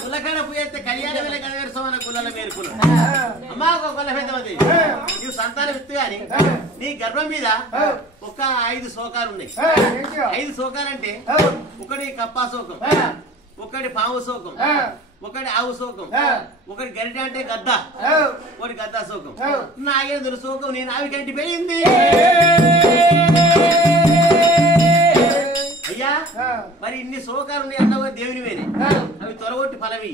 గుల్లకాడ పోయేస్తే కళ్యాణ వేళ కనవేరుస్తామన్న గుల్లల మేరుకులు అమ్మా ఒక గుల్ల పెద్దది నీవు సంతానం ఇస్తూ గాని నీ గర్భం మీద ఒక 5 శోకాలు ఉన్నాయి. 5 శోకాలంటే ఒకటి కప్పా శోకం, ఒకటి పాము శోకం, ఒకటి ఆవు శోకం, ఒకటి గరిట అంటే గద్ద, ఒకటి గద్ద శోకం. నాగేంద్ర శోకం నేను ఆవి కంటి పోయింది. అయ్యా మరి ఇన్ని శోకాలు ఉన్నాయి అన్న దేవుని వేరే అవి తొలగొట్టి ఫలవి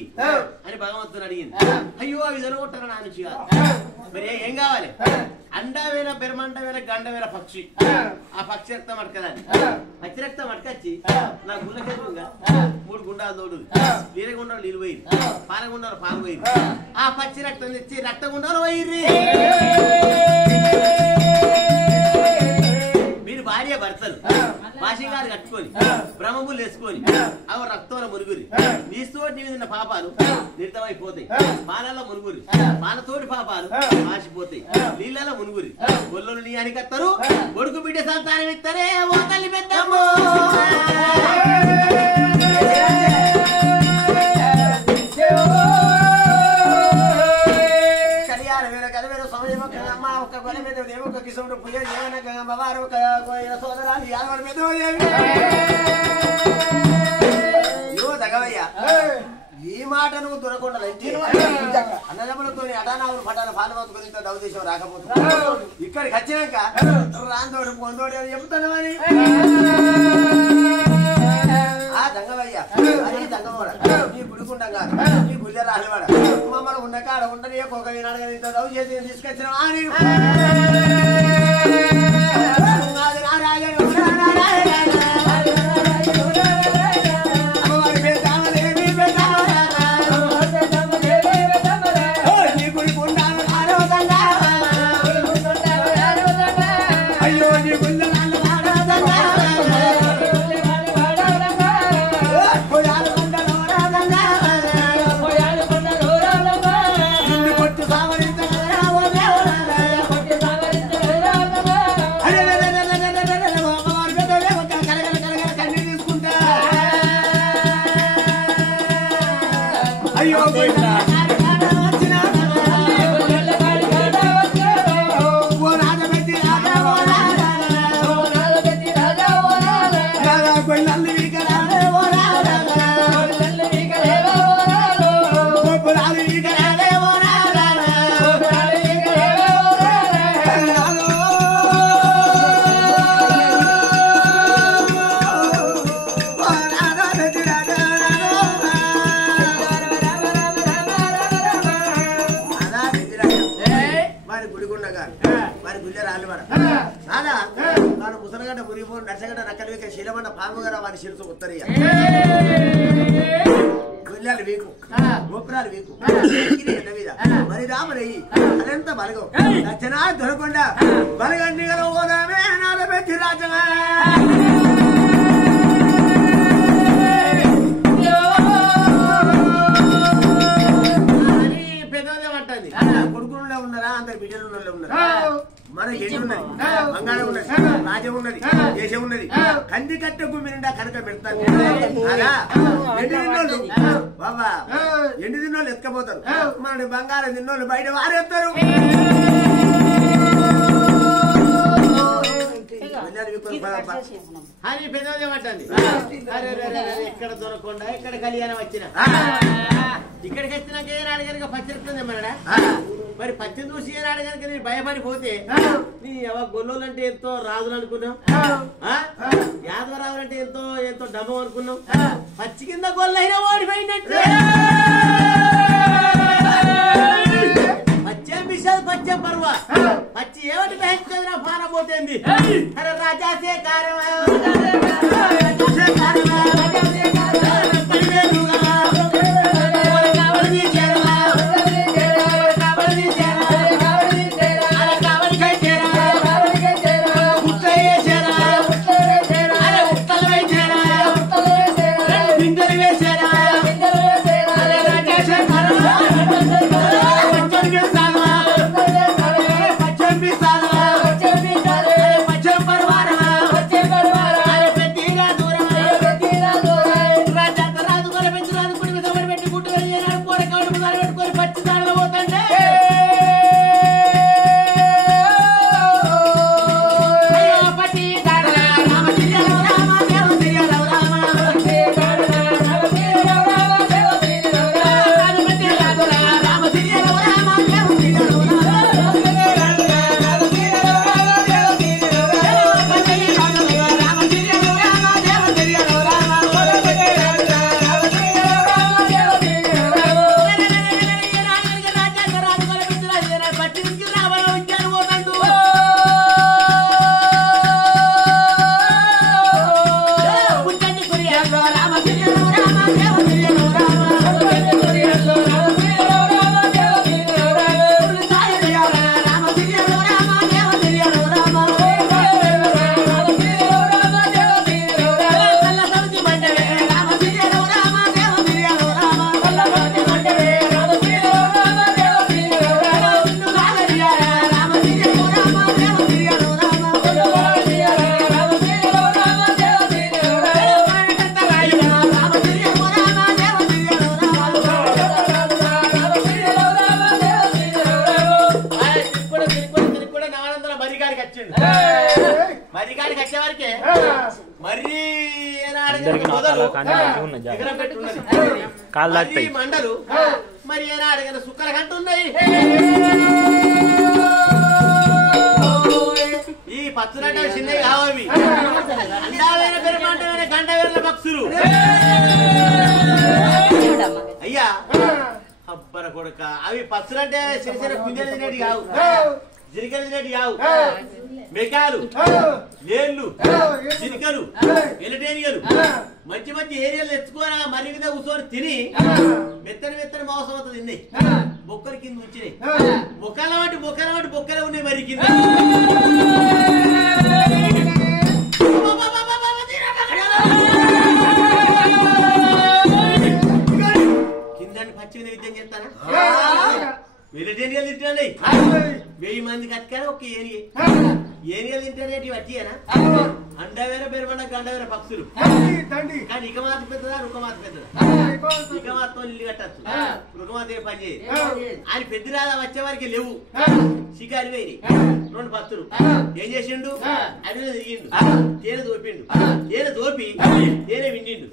అని భగవంతుని అడిగింది. అయ్యో అవి తొలగొట్టారు నా నుంచి కాదు. మరి ఏం కావాలి? అండవేల బెరమండవేల గండవేల పక్షి. ఆ పక్షి రక్తం అడకదాన్ని పచ్చి రక్తం అడకచ్చి నా గుళ్ళకెదురుగా 3 గుండాలు తోడు, నీళ్ళ గుండాలు నీళ్ళు పోయి, పాల గుండాలు పాలు పోయి, ఆ పచ్చి రక్తం తెచ్చి రక్త గుండాలు పోయిర్రి. మీరు భార్య భర్తలు భాషగారు కట్టుకొని బ్రహ్మములు వేసుకొని అవి రక్తంలో మురుగురి. నీతోటి నీ మీద పాపాలు నిర్తమైపోతాయి. పాలలో మురుగురి, పాలతోటి పాపాలు మాసిపోతాయి. నీళ్ళలో మునుగురి. గొల్లలు నీ అనికత్తరు, కొడుకు బిడ్డ సంతానం ఇస్తారే ఓ తల్లి పెద్దమ్మ. కళ్యాణ వేళ కలవేరు సమయం అమ్మ ఒక గొల మీద దేవు ఒక కిశోడు పుయ్య జీవన బాబారు ఒక సోదరాలు యాదవ మీద దగవయ్యా. ఈ మాట నువ్వు దొరకకుండా అన్నదమ్ములతో అటానావులు పటాన పాలవతు గురించి దౌదేశం రాకపోతుంది. ఇక్కడికి వచ్చినాక రాందోడు పొందోడు అని చెప్తానమని ఆ దంగవయ్య అని దంగమోడ నీ గుడికుండగా నీ గుళ్ళె రానివాడ మమ్మల్ని ఉన్న కాడ ఉండని ఒక వినాడు దౌ చేసి తీసుకొచ్చిన అని మరి రామరయ్యి అదంత బలగం రచన దొరకకుండా బలగండి గల ఓదామే నాద పెట్టి రాజమా పెద్దమంటుంది. కొడుకుల్లో ఉన్నారా అందరు బిడ్డలు ఉన్నారా? మన ఎన్ని ఉన్నది, బంగారం ఉన్నది, రాజ్యం ఉన్నది, దేశం ఉన్నది. కంది కట్ట భూమి నిండా కనుక పెడతాను. ఎండి తిన్నోళ్ళు బాబా ఎండి తిన్నోళ్ళు ఎత్తుకపోతారు. మన బంగారం తిన్నోళ్ళు బయట వారేస్తారు. అని పెద్దమంటుంది. ఎక్కడ దొరకకుండా ఇక్కడ కళ్యాణం వచ్చిన ఇక్కడికి వచ్చినాక ఏనాడు కనుక పచ్చిరుతుంది మనడా. మరి పచ్చి చూసి ఏనాడు కనుక నేను భయపడిపోతే నీ గొల్లోలు అంటే ఎంతో రాజులు అనుకున్నాం, యాదవరాజులు అంటే ఎంతో ఎంతో డబ్బం అనుకున్నాం. పచ్చి కింద గొల్లైనా ఓడిపోయినట్టు. పచ్చం విషయాలు పచ్చం పర్వ పచ్చి ఏమిటి బహించుకుందిరా పారబోతుంది. అరే రాజాసే కారమా పచ్చం కాడికి వచ్చిండు మర్రి కాడికి వచ్చే వరకే మర్రి మండలు మరి ఏనా అడిగిన సుక్కల గంట ఉన్నాయి ఈ పచ్చులంటే చిన్నవి కావవి అండాలైన పెరుమంటమైన గంట వేర్ల పక్షులు అయ్యా అబ్బర కొడుక అవి పచ్చులంటే చిన్న చిన్న కుంజలు తినేటి కావు జిరికలు తినేటి కావు మెకాలు లేళ్లు చిరికలు ఎలటేనియలు మంచి మంచి ఏరియాలు ఎత్తుకోరా మరి మీద కూర్చొని తిని మెత్తని మెత్తని మాంసం అంతా తిన్నాయి బొక్కల కింద వచ్చినాయి బొక్కల వంటి బొక్కలే ఉన్నాయి మరి కింద కిందని పచ్చి మీద విద్యం చేస్తానా వెజిటేరియన్ తింటాండి 1000 మందికి అతికారు ఒక ఏరియాలు తింటాడేటి వచ్చేనా అండవేర పెరుమండ గండవేర పక్షులు కానీ ఇక మాత పెద్దదా రుకమాత పెద్దదా ఇక మాతతో ఇల్లు కట్టచ్చు రుకమాత ఏ పని చేయదు ఆయన పెద్ద రాదా వచ్చే వారికి లేవు షికారి వేయి 2 పక్షులు ఏం చేసిండు అడిగిన తిరిగిండు తేనె దోపిండు తేనె దోపి తేనె విండిండు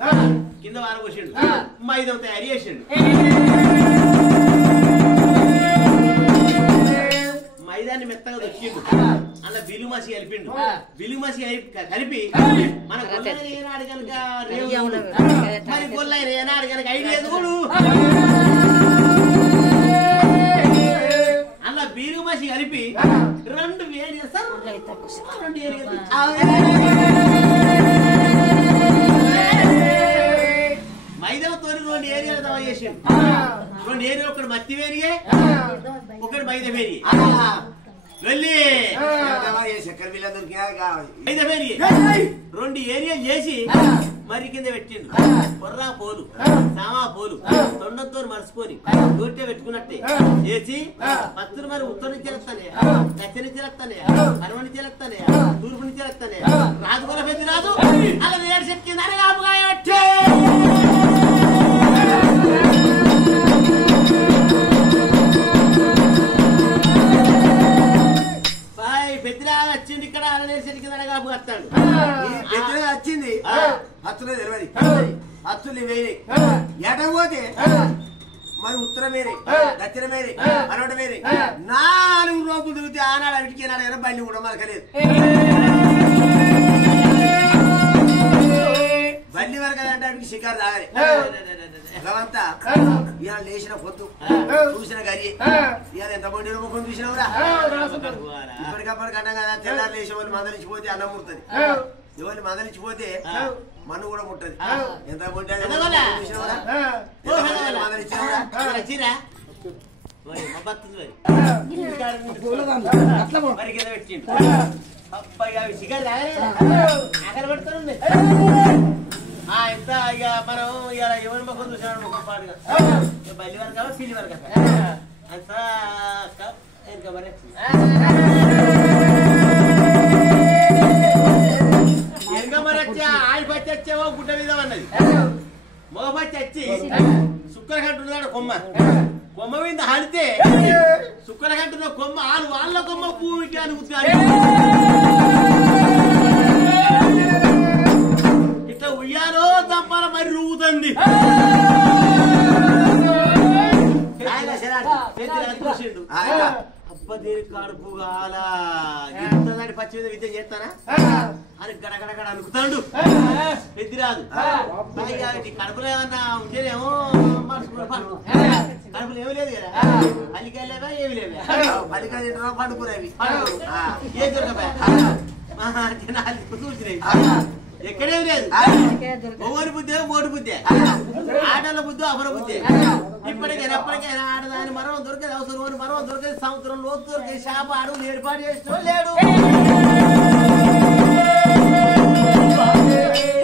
కింద వారబోసిండు మైదం తయారు చేసిండు మైదాన్ని మెత్తగా దొక్కిండు అలా బిలుమసి కలిపిండు బిలుమసి కలిపి మన గొల్లైన ఏనాడు కనుక మరి గొల్లైన ఏనాడు కనుక ఐడియా చూడు అలా బిలుమసి కలిపి 2 వేలు చేస్తారు 2 ఏరియలు మైదాతో 2 ఏరియాలు తవ చేసిండు 2 ఏరియాలు ఒకటి మత్తి వేరియే ఒకటి మైద వేరియే వెళ్ళి చక్కెర బిల్ల మైద వేరియే 2 ఏరియాలు చేసి మరి కింద పెట్టిండు కొర్రా పోలు సామా పోలు తొండంతో మరుచుకొని దూటే పెట్టుకున్నట్టే చేసి పత్తులు మరి ఉత్తర నుంచి వెళ్తానే దక్షిణ నుంచి వెళ్తానే పరమ నుంచి వెళ్తానే తూర్పు నుంచి వెళ్తానే రాజు కూడా పెద్ద రాజు అలా నేడు చెక్కింది అని కాపుగా పెద్దరా వచ్చింది ఇక్కడ అలనేసరికి కాపు కట్టాడు పెద్దగా వచ్చింది హత్తులో తెలియదు హత్తులు వేరే ఎటపోతే మరి ఉత్తరం వేరే దక్షిణ వేరే అనవట వేరే 4 రోజులు తిరిగితే ఆనాడు అవిటికి నాడు కదా బండి కూడా మనకలేదు బండి వరకు అంటే అవిటికి షికారు తాగాలి రవంతా ఇవాళ లేచిన పొద్దు చూసిన గరి ఇవాళ ఎంత బండి ముఖం చూసినవురా ఇప్పటికప్పుడు కట్టం కదా తెల్లారు లేచిన వాళ్ళు మందలించిపోతే అన్నం ముడుతుంది ఎవరిని మందలించిపోతే మన్ను కూడా ముట్టది ఎంత మందిరా మరి కింద పెట్టిండు అబ్బాయి అవి షికారు ఆకలి పడుతుంది ఎంత ఇక మనం ఇక ఎవరి ముఖం చూసాడు ముఖం పాడుగా బల్లి వరక పిల్లి వరక అంత మరి ఎనక మరి వచ్చా ఆడి పచ్చి వచ్చావో గుడ్డ మీద అన్నది మగ పచ్చి వచ్చి శుక్ర కంటున్నాడు కొమ్మ మీద ఆడితే శుక్ర కంటున్న కొమ్మ వాళ్ళ కొమ్మ భూమికి అనుకుతాడు ఇట్లా ఉయ్యాలో తప్పాల మరి రూగుతుంది చూసిండు అబ్బ దేని కడుపు కాలా ఇంతదాని పచ్చి మీద విద్య చేస్తానా అని గడగడగడ అనుకుతాడు పెద్దిరాదు కడుపులో ఏమన్నా ఉంటేనేమో కడుపులో ఏమి లేదు కదా పల్లికాయలు లేవా ఏమి లేవా పల్లికాయలు పండుకునేవి ఏం దొరకపోయా చూసినవి ఎక్కడేమి లేదు ఒవ్వరి బుద్ధి మోటు బుద్ధి ఆటల బుద్ధి అమర బుద్ధి ఇప్పటికైనా ఎప్పటికైనా ఆడదాని మరణం దొరికేది అవసరం మరణం దొరికేది సంవత్సరం లోతు దొరికేది షాపు అడుగులు ఏర్పాటు చేసిన లేడు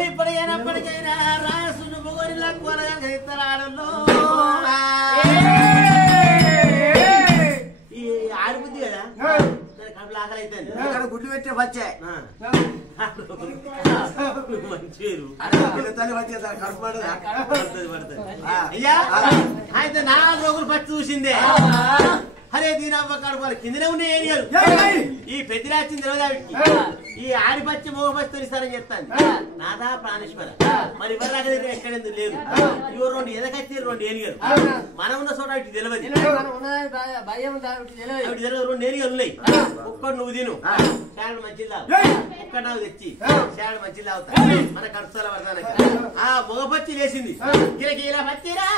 ఇప్పటికైనా ఎప్పటికైనా రాయసును మొగరిలా కూరగా ఇద్దరు ఆడల్లో ఈ ఆడిబుద్ధి కదా కడుపులో ఆకలి అవుతుంది గుడ్లు పెట్టే వచ్చాయి అయ్యా అయితే 4 రోజులు పచ్చి చూసిందే అరే దీని అవ్వ కడుపు కిందనే ఉన్న ఏరియాలు ఈ పెద్దిరా వచ్చింది తెలియదావిడికి ఈ ఆడిపచ్చి మోగపచ్చి ఇస్తారని చెప్తాను నాదా ప్రాణేశ్వర మరి ఎవరు రాక ఎక్కడెందుకు లేదు ఇవో రెండు ఎదకచ్చి రెండు ఏనిగారు మనం ఉన్న చోట అవి తెలియదు రెండు ఏనిగారు ఉన్నాయి ఒక్కడు నువ్వు తిను శాడు మంచిది తాగు ఒక్క నాకు తెచ్చి శాడు మంచిది తాగుతా మన ఖర్చుల పడతానికి ఆ మోగపచ్చి లేచింది గిరకీల పచ్చిరా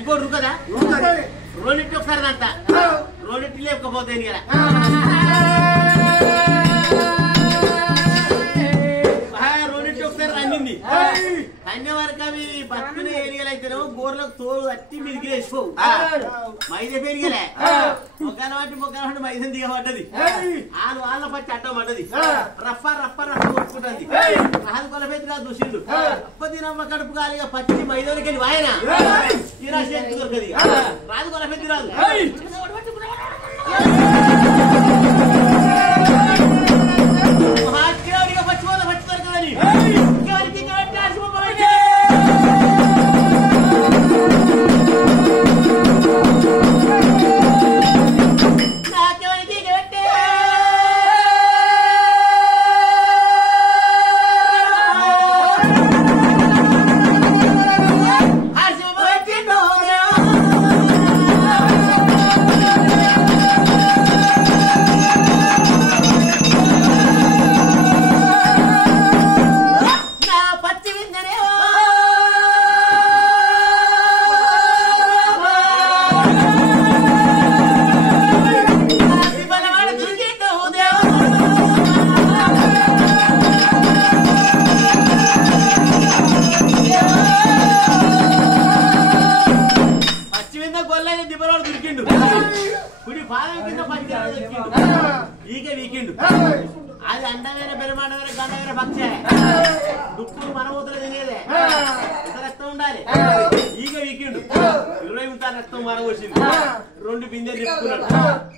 ఇంకోటి రుకదా రెండింటి ఒకసారి అంట రెండింటి లేకపోతే రెండింటి ఒకసారి రండింది అన్ని వరకు అవి బతుకునే ఎలిగలైతేనేమో గోర్లకు తోలు అట్టి మీదికి వేసుకోవు మైద పెరిగలే మొక్కల బట్టి మైదం దిగబడ్డది వాళ్ళ పచ్చి అడ్డం పడ్డది రఫ కొట్టుకుంటుంది రాదు కొలపెద్దిగా చూసిండు అప్పదినమ్మ కడుపు కాలిగా పచ్చి మైదోనికి వెళ్ళి వాయన తీరా చేతి దొరకది రాదు కొలపెద్ది రాదు మహాశివుడిగా పచ్చి దొరకదని అది అండమైన పెరుమాండమైన గండమైన పక్షే దుక్కులు మనమూతలు తినేదే ఇంత రక్తం ఉండాలి ఈగ వీకిండు 20 గుంటాల రక్తం మరవచ్చింది 2 బిందెలు తిప్పుకున్నాడు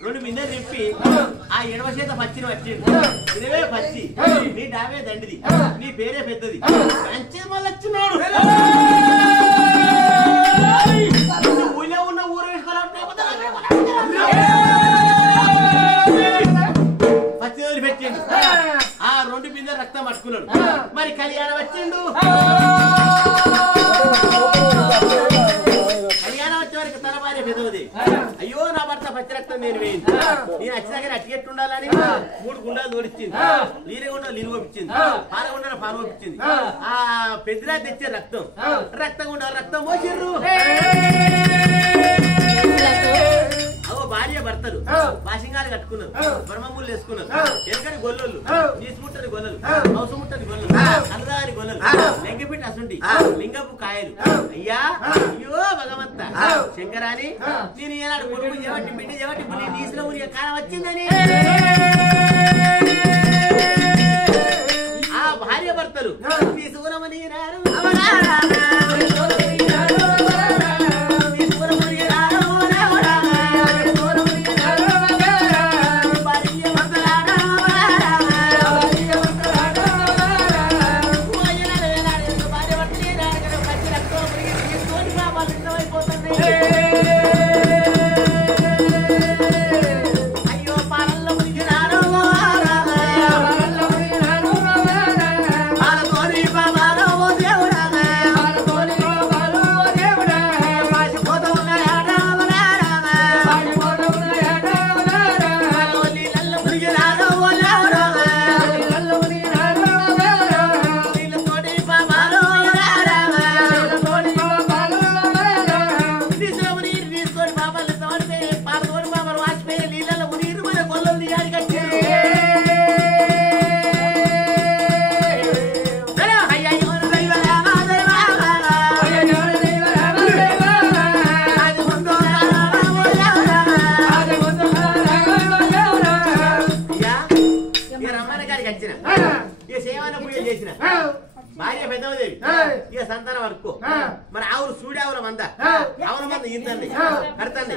2 బిందెలు తిప్పి ఆ ఎడవ చేత పచ్చిని వచ్చిండు ఇరవే పచ్చి నీ డావే దండిది నీ పేరే పెద్దది మంచి మళ్ళీ వచ్చినాడు ఊళ్ళో ఉన్న ఊరు పచ్చి పెట్టిండు ఆ 2 బిందెలు రక్తం పట్టుకున్నాడు మరి కళ్యాణం వచ్చిండు కళ్యాణం వచ్చే వరకు తన భార్య పెదవది అయ్యో నా భర్త పచ్చి రక్తం నేను వేయింది నేను వచ్చినాక అట్టిగెట్టు ఉండాలని 3 గుండాలు తోడిచ్చింది నీళ్ళగుండ నీళ్ళు పంపించింది పాలగుండ పాలు పంపించింది ఆ పెద్దలా తెచ్చే రక్తం గుండా రక్తం పోసిర్రు అవో భార్య భర్తలు వాషింగాలు కట్టుకున్నారు బ్రహ్మములు వేసుకున్నారు ఎనకటి గొల్లలు నీసుముట్టని గొల్లలు అవసముట్టని గొల్లలు అన్నదాని గొల్లలు లెంగపిట్టి అసుంటి లింగపు కాయలు అయ్యా అయ్యో భగవంత శంకరాని నేను ఏనాడు కొడుకు చెవట్టి బిడ్డ చెవట్టి పులి నీసులో ఉని కాలం వచ్చిందని ఆ భార్య భర్తలు తీసుకురమని సంతానం అనుకో మరి ఆవులు సూడి ఆవుల మంద ఆవుల మంద ఇంతండి కడతండి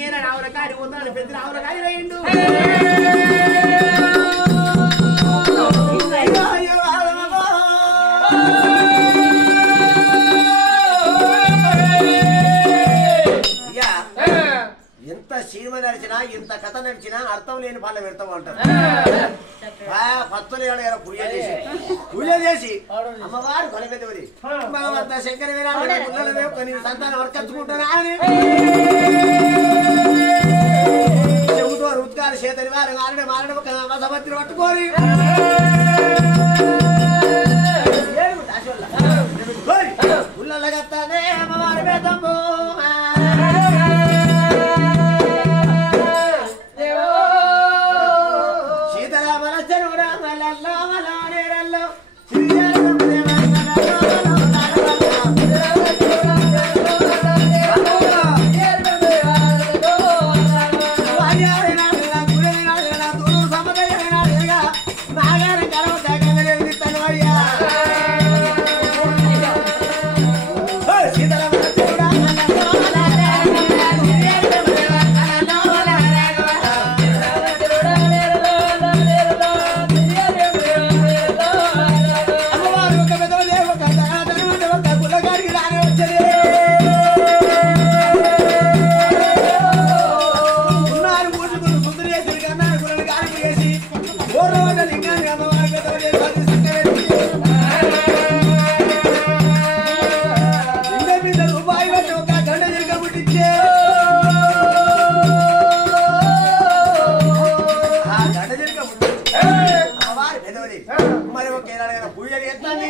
ఏనాడు ఆవుల కాడి పోతాను పెద్ద ఆవుల కాడి వేయండు ఎంత సినిమా నడిచినా ఎంత కథ నడిచినా అర్థం లేని పళ్ళ పెడతాం అంటారు పత్తులు పూజ చేసి అమ్మవారు కొనపెద్దది భగవంత శంకర వినాయకుడు కొన్ని సంతానం వర్కచ్చుకుంటున్నా అని చెబుతూ రుద్గాలు చేతని వారు మారడం సమత్రి పట్టుకోని ఉల్లగత్తానే అమ్మవారి వేదము మరి ఒక పూజలు చేస్తాను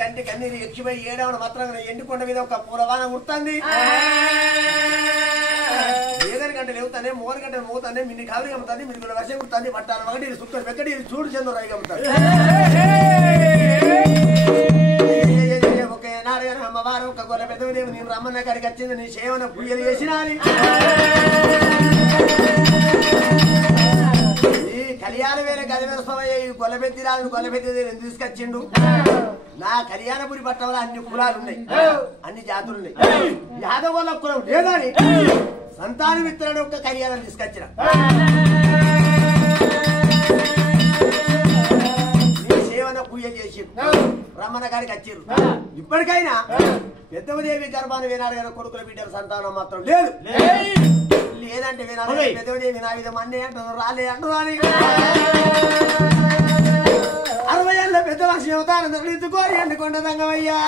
కంటి కన్నీరు ఎక్కిపోయి ఏడవన మాత్రం ఎండుకొండ మీద ఒక పూలవాన ముడుతుంది ఏదరి గంట లేవుతానే మోరు గంట మోగుతానే మిన్ని కావలి గమ్ముతాంది మిన్ని వర్షం కుడుతుంది పట్టాలి ఒకటి సుక్కలు పెక్కడి చూడు చెందు రాయి గమ్ముతారు ఒకే నాడు అమ్మవారు ఒక గొర్రె పెద్దదేవి నేను రమ్మన్న కాడికి వచ్చింది నీ సేవన పూజలు చేసినా ఈ కళ్యాణ వేరే గదివేరస్వామయ్య ఈ గొల్లబెద్ది రాదు గొల్లబెద్ది తీసుకొచ్చిండు నా కళ్యాణపురి పట్టణంలో అన్ని కులాలు ఉన్నాయి అన్ని జాతులు ఉన్నాయి యాదవ వాళ్ళ కులం లేదని సంతాన మిత్రుడు ఒక కళ్యాణం తీసుకొచ్చిన నీ సేవన పూజ చేసి రమణ గారికి వచ్చిర్రు ఇప్పటికైనా పెద్దవదేవి గర్భాన్ని వినాడు గారు కొడుకుల బిడ్డల సంతానం మాత్రం లేదు లేదంటే వినాడు పెద్దవదేవి నా విధం అన్నీ అంటారు రాలే అంటారు అని 60 ఏళ్ళ పెద్ద మనిషి అవతారం తరలించుకోరి ఎండుకొండ దంగమయ్యా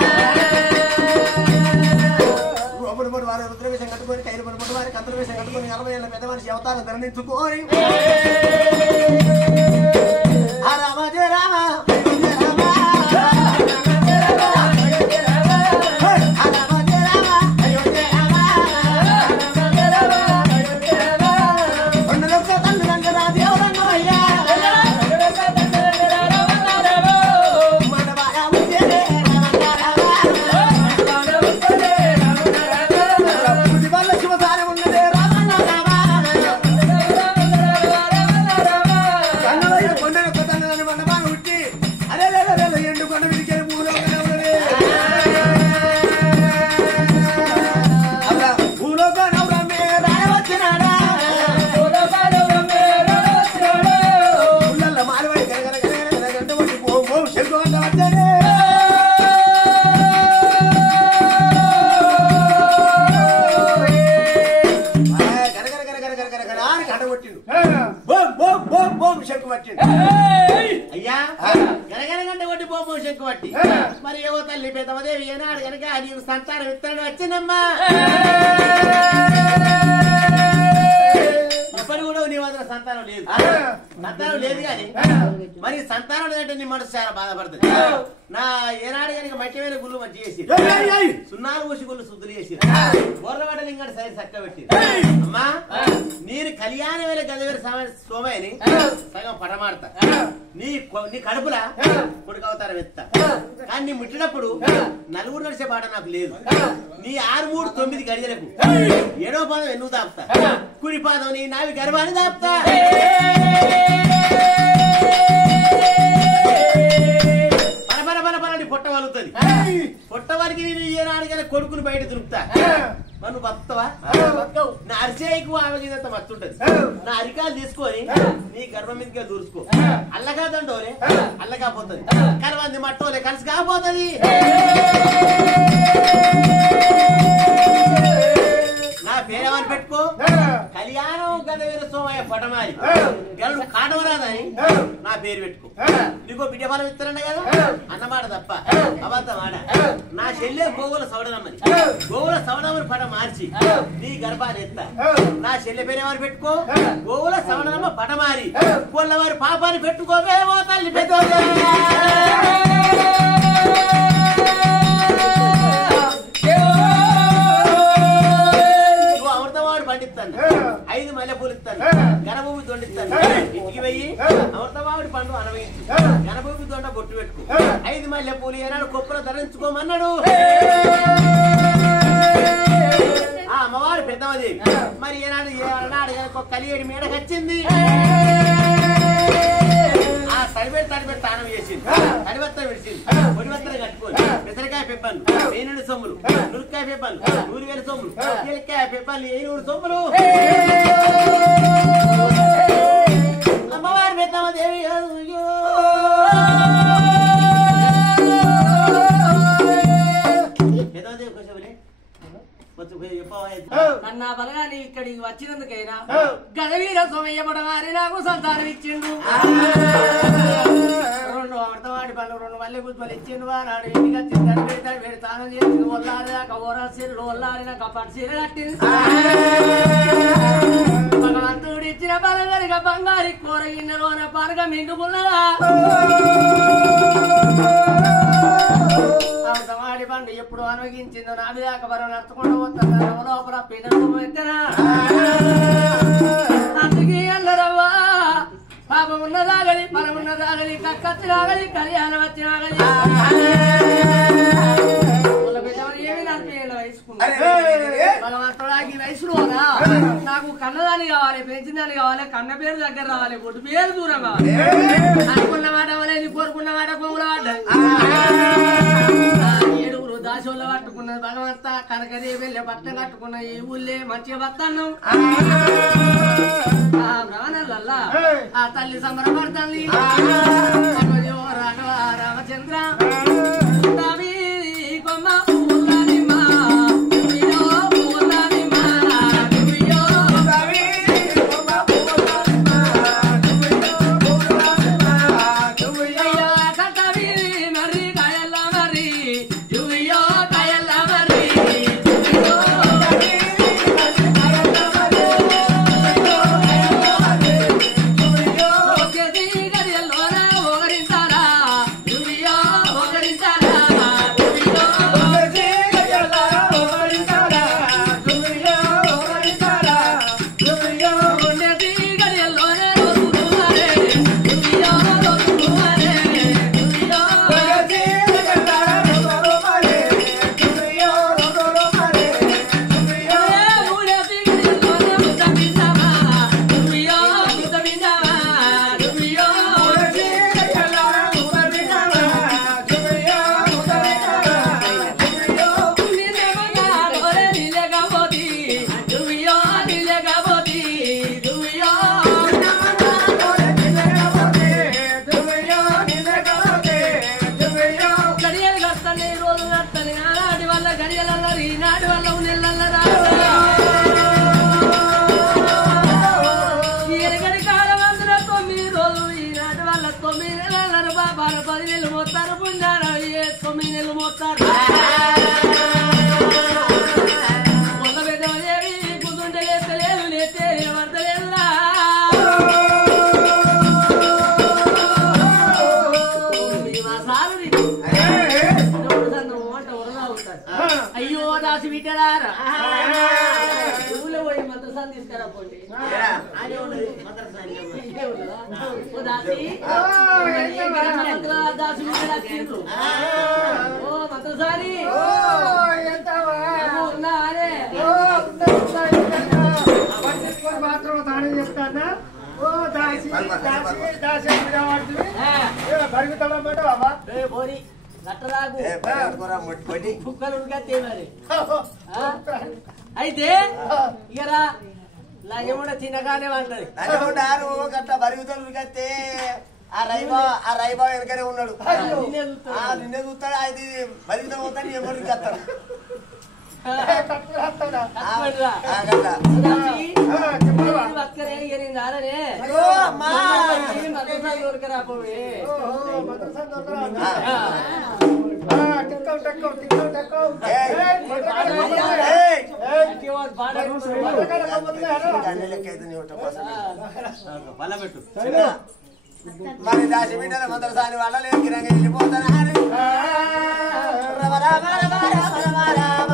అప్పుడు పడి వారి రుద్రవేషం కట్టుకొని కైలు పడి వారి కంత్రవేషం కట్టుకొని 60 ఏళ్ళ పెద్ద మనిషి అవతారం తరలించుకోరి రామ జయ రామ పట్టిండు శంకు పట్టిండు అయ్యా గనగనగంట కొట్టి బొమ్మ శంకు పట్టి మరి ఏవో తల్లి పెద్దమదేవి ఏనాడు కనుక నీకు సంతానం ఇస్తాడు వచ్చిందమ్మా ఇప్పటి కూడా నీ వద్ద సంతానం లేదు కానీ మరి సంతానం లేదంటే నీ మనసు చాలా బాధపడుతుంది నా ఏనాడు కనుక మట్టిమైన గుళ్ళు మంచి చేసి సున్నాలు పూసి గుళ్ళు శుద్ధులు చేసి గొర్రెబడ్డ ఇంకా సరి చక్క పెట్టి అమ్మా నేను కళ్యాణ వేళ గదవేర సోమయ్యని సగం పడమాడతా నీ కడుపులా కొడుకు అవతారం ఎత్తా కానీ నీ ముట్టినప్పుడు నలుగురు నడిచే పాట నాకు లేదు నీ 6-3-9 గడియలకు 7వ పాదం ఎన్నుకు దాపుతా కుడి పాదం నీ నావి గర్భాన్ని దాపుతా పొట్ట వలుగుతుంది పొట్ట వలికి నేను ఏనాడికైనా కొడుకుని బయట దొరుకుతా మరి నువ్వు బతుకుతావా నా అరిసేకు ఆమెకింత మస్తుంటది నా అరికాలు తీసుకొని నీ గర్భం మీదకి దూర్చుకో అల్లకాదండోలే అల్లకాపోతుంది కలవంది మట్టోలే కలిసి కాపోతుంది నా పేరేమని పెట్టుకో కళ్యాణం గదవీర సోమయ్య పటమారి గెలు కాటమరాదని నా పేరు పెట్టుకో నీకో బిడ్డ ఫలం ఇస్తారంట కదా అన్నమాట తప్ప అబద్ధమాట నా చెల్లె గోవుల సవడనమ్మని గోవుల సవడమ్మని పట మార్చి నీ గర్భాన్ని ఎత్తా నా చెల్లె పేరేమని పెట్టుకో గోవుల సవడనమ్మ పటమారి కొల్లవారి పాపాన్ని పెట్టుకోవే ఓ తల్లి పెద్ద పండిస్తాను 5 మల్లెపూలు ఇస్తాను గణభూమి దొండిస్తాను ఇంటికి వెయ్యి అమృతమావిడి పండు అనవయించు గణభూమి దొండ బొట్టు పెట్టుకో 5 మల్లెపూలు ఏనాడు కొప్పులు ధరించుకోమన్నాడు ఆ అమ్మవారు పెద్దవదేవి మరి ఏనాడు కలియేడి మేడకు వచ్చింది ఆ తడిపెట్టి తానం చేసింది తడివత్తరం విడిచింది పొడివత్తరం కట్టుకోని పెసరకాయ పెప్పలు 1000 సొమ్ములు నురకాయ పెప్పలు 100,000 సొమ్ములు జీలకాయ పెప్పలు 700 సొమ్ములు అమ్మవారు పెద్దమ్మదేవి పెద్దమ్మదేవి కొంచెం అన్నా బలగా నీ ఇక్కడికి వచ్చినందుకైనా గదవీర సోమయ్య పడవారి నాకు సంతానం ఇచ్చిండు 2 అమృతవాడి పనులు 2 మల్లె పుష్పలు ఇచ్చిండు వాడు ఇంటికి వచ్చి తడి స్నానం చేసి ఒల్లాడినాక ఓరా సీరలు ఒల్లాడినాక పట్టు సీర కట్టింది భగవంతుడు ఇచ్చిన బలగలిగా బంగారి కూర గిన్నెలోన పరగ మింగుకున్నదా అమృతవాడి పండు ఎప్పుడు అనుభవించిందో నా విదాక బరం నడుచుకుంటూ వస్తున్నా లోపల పిల్లలు ఎత్తనా అందుకే అల్లరవ్వా పాపం ఉన్నదాగలి మనం ఉన్నదాగలి కక్కత్తి రాగలి కళ్యాణం వచ్చి రాగలి ఏమి నడిపేయాలి భగవంతుడాకి వయసులోనా నాకు కన్నదాని కావాలి పెంచిందాని కావాలి కన్న పేరు దగ్గర రావాలి ఒడ్డు పేరు దూరం కావాలి అనుకున్న మాట అనేది కోరుకున్న మాట కొంగుల పడ్డది 7 దాసోళ్ళ పట్టుకున్నది భగవంత కనకదేవి వెళ్ళే బట్టం కట్టుకున్న ఈ ఊళ్ళే మంచిగా బతాను ప్రాణాలల్లా ఆ తల్లి సంబరపడుతుంది రాఘవ రామచంద్ర కొమ్మ గడియల్లోనా ఓ వస్తారు మొన్న పెద్దమదేవి కూతుంటే లేస్తలేదు లేస్తే నిలబడతలేదురా మా సారు అయ్యో దాసి బిడ్డలారా ఊళ్ళో పోయి మంత్రసాన్ని తీసుకురాపోండి దాసి బిడ్డలు ఓ మంత్రసాని ఉన్నారే మాత్రం తానే చెప్తానా ఓ దాసి దాసి పరిమితం బాబా పోని గట్టరాకు కుక్కలు ఉడికత్తే మరి అయితే ఇకరా లంగముడ తినగానే వంటది గట్ల బరుగుతాడు ఉడికత్తే ఆ రైబా వెనకనే ఉన్నాడు నిన్నే చూస్తాడు అది బరుగుతా పోతాడు ఎవరికి వస్తాడు మరి దాసి బిడ్డల మంత్రసాని వాళ్ళ లేకిరంగా వెళ్ళిపోతాను రమ రామ రమ రామ రమ రామ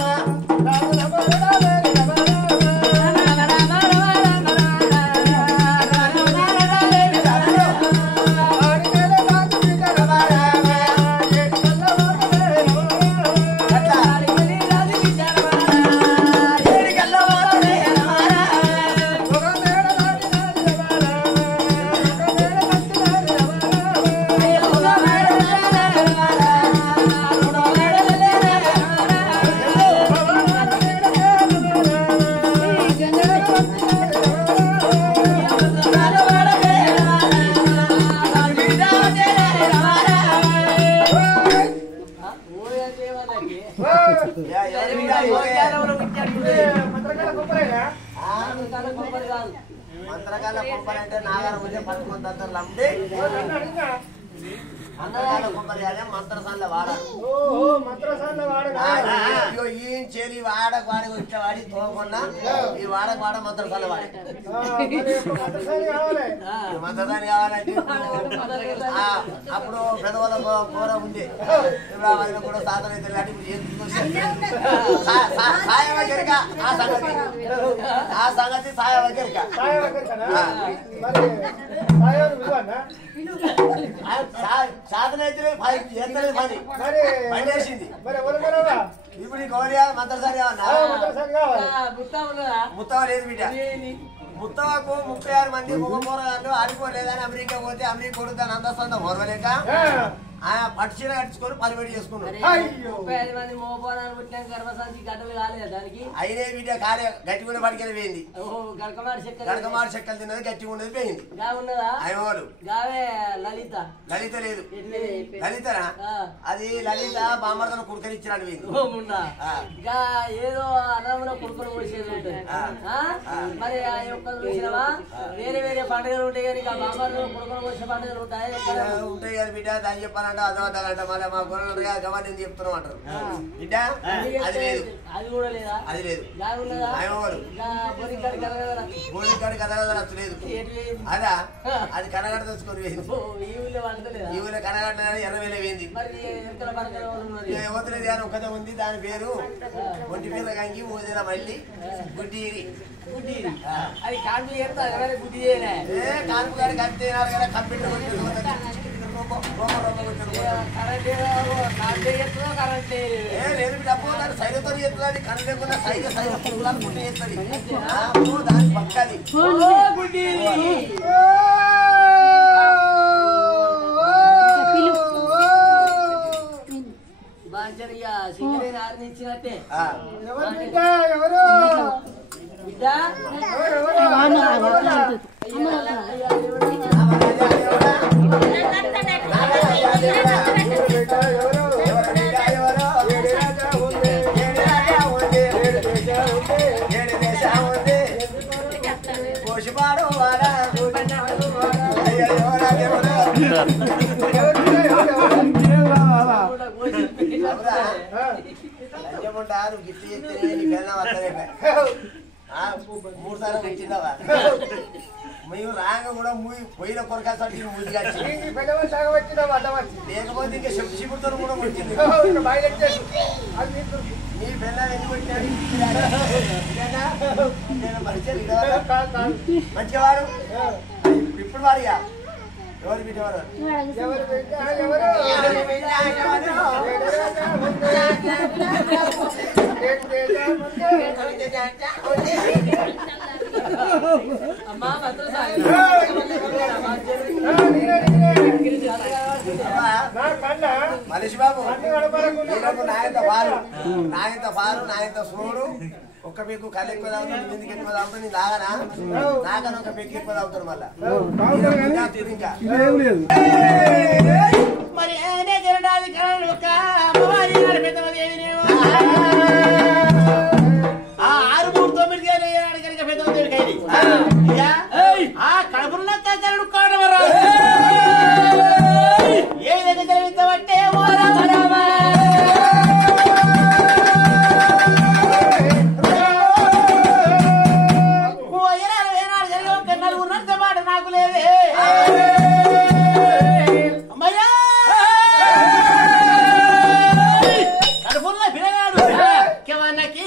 మంత్రకాల పంపాలంటే నాగారు ముందే పట్టుకుంటారు లంబి మంత్రకాల పంపలు కానీ మంత్రసాన్లో వాడాలి ఈ చేరి వాడకు ఇట్లా వాడి తోకుండా ఈ వాడకు మంత్రసాన్లో వాడి మంత్రసాని కావాలంటే అప్పుడు పెదవుల కూర ఉంది ఇప్పుడు కూడా సాధన అయితే కానీ సాయవగరిక ఆ సంగతి సాయవగరిక సాధన అయితే పని పనిచేసింది ఇప్పుడు నీకు ఎవరు మంత్రసారి ముత్తవ లేదు బిడ్డ ముత్తవకు 36 మంది ముఖపూరగాళ్ళు ఆడుకోలేదని అమెరికా పోతే అమెరికా కొడుతాను అందస్తంత ఓర్వలేక పట్టుచీర కట్టుకొని పరిమిడి చేసుకున్నాడు అయినే బిడ్డ కాలే గట్టిగా ఉన్న పడికెళ్ళి పోయింది గడకమాడి చెక్కలు తిన్నది గట్టిగా ఉన్నది పోయింది అయ్యవాడు లలిత లేదు లలితనా అది లలిత బామర్దన కుడుకనిచ్చినాడు పోయింది ఏదో అన్నంలో కుడుకొని పోసేది ఉంటుంది మరి ఆ యొక్క వేరే వేరే పండుగలు ఉంటాయి కానీ బామర్దన కుడుకొని పోసే పండుగలు ఉంటాయి కదా బిడ్డ దాన్ని చెప్పాలంటే అదొద్దంట మళ్ళీ మా గొర్రెలు గమని చెప్తున్నాం అంటారు బిడ్డ అది లేదు అది కూడా లేదా అది లేదు గోలికాడి కథ నచ్చలేదు అదా అది కనగడ తెచ్చుకొని పోయింది ఈ ఊళ్ళో కనగడ 20,000 పోయింది యువతలేదు అని ఒకటే ఉంది దాని పేరు ఒంటి మీద కంగి ఊదిన మళ్ళీ గుడ్డీరి అది కాన్పు కాన్పు గారికి అంతేనాడు కదా కంప్యూటర్ లేదు డబ్బు దాన్ని సైలతో చేస్తుంది కరెంట్ లేకుండా సైకిల్ చేస్తుంది దాని పక్కది బాగా సిగ్గరేని ఆరనిచ్చినట్టే ఎవరు సార్లు గిఫ్ట్ చేస్తే నీ పెళ్ళ వస్తానే 3 సార్లు వచ్చిందవా మేము రాగా కూడా పోయిన కొరకాసరికి ముదిగా లేకపోతే ఇంకా శివుడితో కూడా వచ్చింది నీ పెళ్ళ ఎందుకు వచ్చినాడు మంచిగా వాడు ఇప్పుడు వాడిగా ఎవరు బిడ్డవారు మనిషి బాబు నాయంత సోడు ఒక్క పెక్కు కళ్ళు ఎక్కువ తాగుతాడు ఎందుకు ఎక్కువ తాగుతాడు నేను తాగనా నాకన్నా ఒక పెక్కు ఎక్కువ తాగుతాడు మళ్ళా ఇంకా మరి ఆ 6-3-9 కనుక పెద్దవుతాడు కైది ఆ కడుపులో కరుడు కాడవరా ఏ విధంగా జరిగితే నాకు లేదే అమ్మయ్యా కడుపుల్లో పిల్లగాడు కెవన్నకి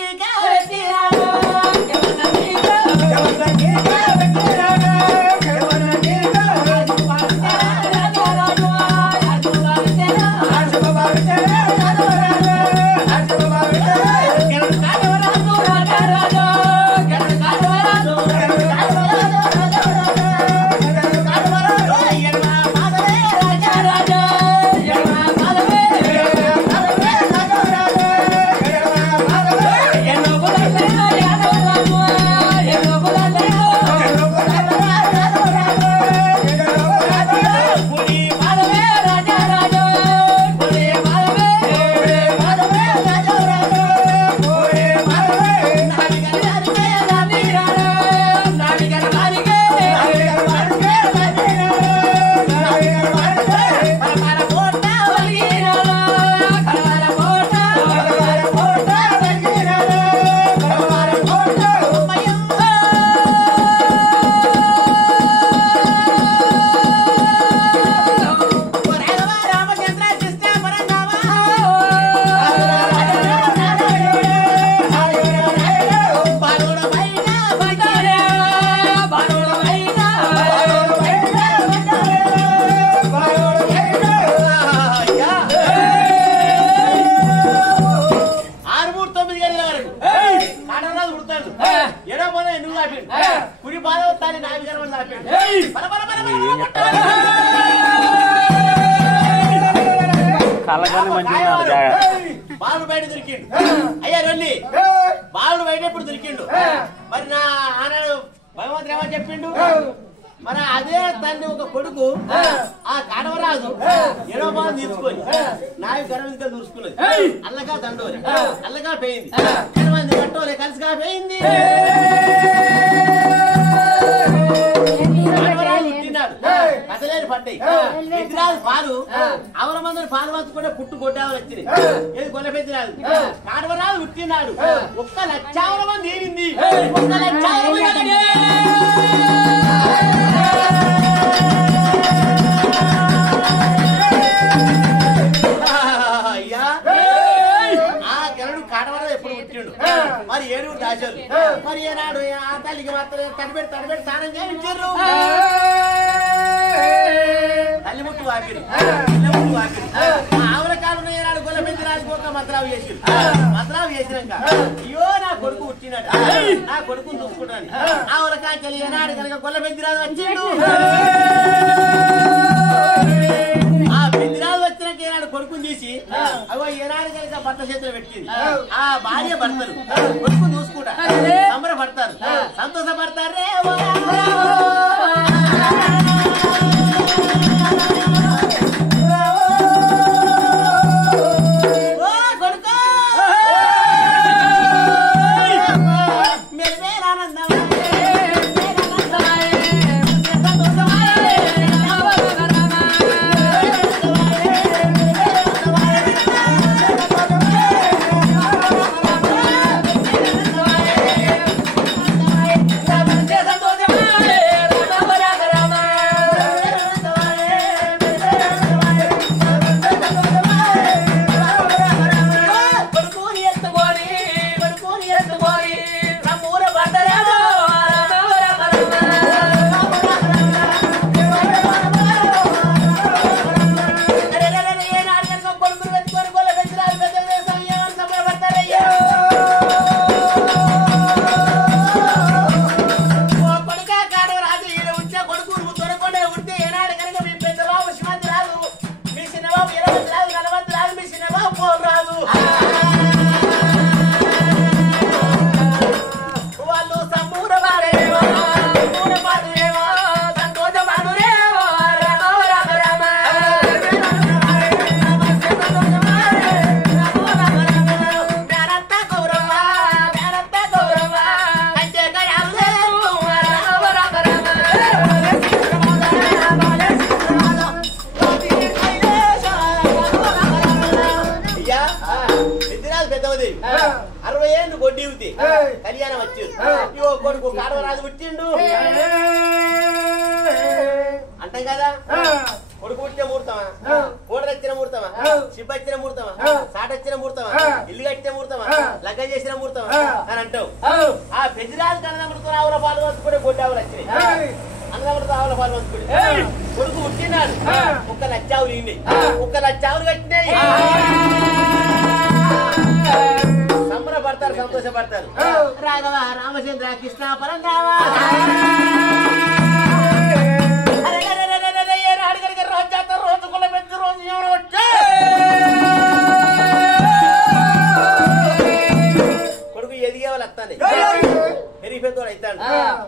కుడి బాధ తాని నావిగరం బాలుడు బయట దొరికిండు అయ్యా రొల్లి బాలుడు బయట ఎప్పుడు దొరికిండు మరి నా ఆనాడు భగవంతుడు ఏమని చెప్పిండు మరి అదే తల్లి ఒక కొడుకు ఆ కాడవరాజు ఏడో బాధ తీసుకొని నావి గర్వంగా చూసుకున్నది అల్లగా దండోలే అల్లగా పోయింది మంది కట్టోలే కలిసిగా పోయింది కథలేని పడ్డాయి ఎదిరాజు పాలు అవర మందిని పాలు పంచుకుంటే పుట్టు కొట్టావని వచ్చింది ఏది కొల్ల పెద్దరాజు కాడవరాజు పుట్టినాడు 1,00,000 మంది ఏమింది 1,00,000 అయ్యా ఆ గరుడు కాడవరాజు ఎప్పుడు పుట్టిండు మరి 7 దాచారు మరి ఏనాడు ఆ తల్లికి మాత్రం తడిపెట్టి స్నానం చేయించారు తల్లి ముట్టు వాకిరు ఆవుల కాలం ఏనాడు గొల్ల పెద్ద రాజుకోక మద్రావు చేసిరు మద్రావు చేసినాక అయ్యో నా కొడుకు పుట్టినట్టు నా కొడుకుని చూసుకుంటాను ఆవుల కాంచెలు ఏనాడు కనుక గొల్ల పెద్దిరాజు వచ్చిండు ఆ పెద్దిరాజు వచ్చినాక ఏనాడు కొడుకుని తీసి అగో ఏనాడు కనుక భర్త చేతులు పెట్టింది ఆ భార్య భర్తలు కొడుకుని చూసుకుంటా సంబరపడతారు సంతోషపడతారు రే కళ్యాణం వచ్చి ఇగో కొడుకు కాడవరాజు పుట్టిండు అంటాం కదా. కొడుకు పుట్టిన ముహూర్తమా, కోడ తెచ్చిన ముహూర్తమా, శిబ్బ వచ్చిన ముహూర్తమా, సాట వచ్చిన ముహూర్తమా, ఇల్లు కట్టిన ముహూర్తమా, లగ్గ చేసిన ముహూర్తమా అని అంటావు. ఆ పెద్దరాజు కన్నదమ్ముడితో ఆవుల పాలు పంచుకుంటే గొడ్డ ఆవులు వచ్చినాయి. అన్నదమ్ముడితో ఆవుల పాలు పంచుకుంటే కొడుకు పుట్టినాడు. ఒక్క లచ్చావులు ఇండి, ఒక్క లచ్చావులు కట్టినాయి. సంబరపడతారు, సంతోషపడతారు. రాఘవ రామచంద్ర కృష్ణ పరంధావా రోజుకుల పెద్ద రోజు ఎవరు వచ్చా కొడుకు ఎదిగే వాళ్ళు వస్తాను పెరిగిపోతాడు అవుతాడు.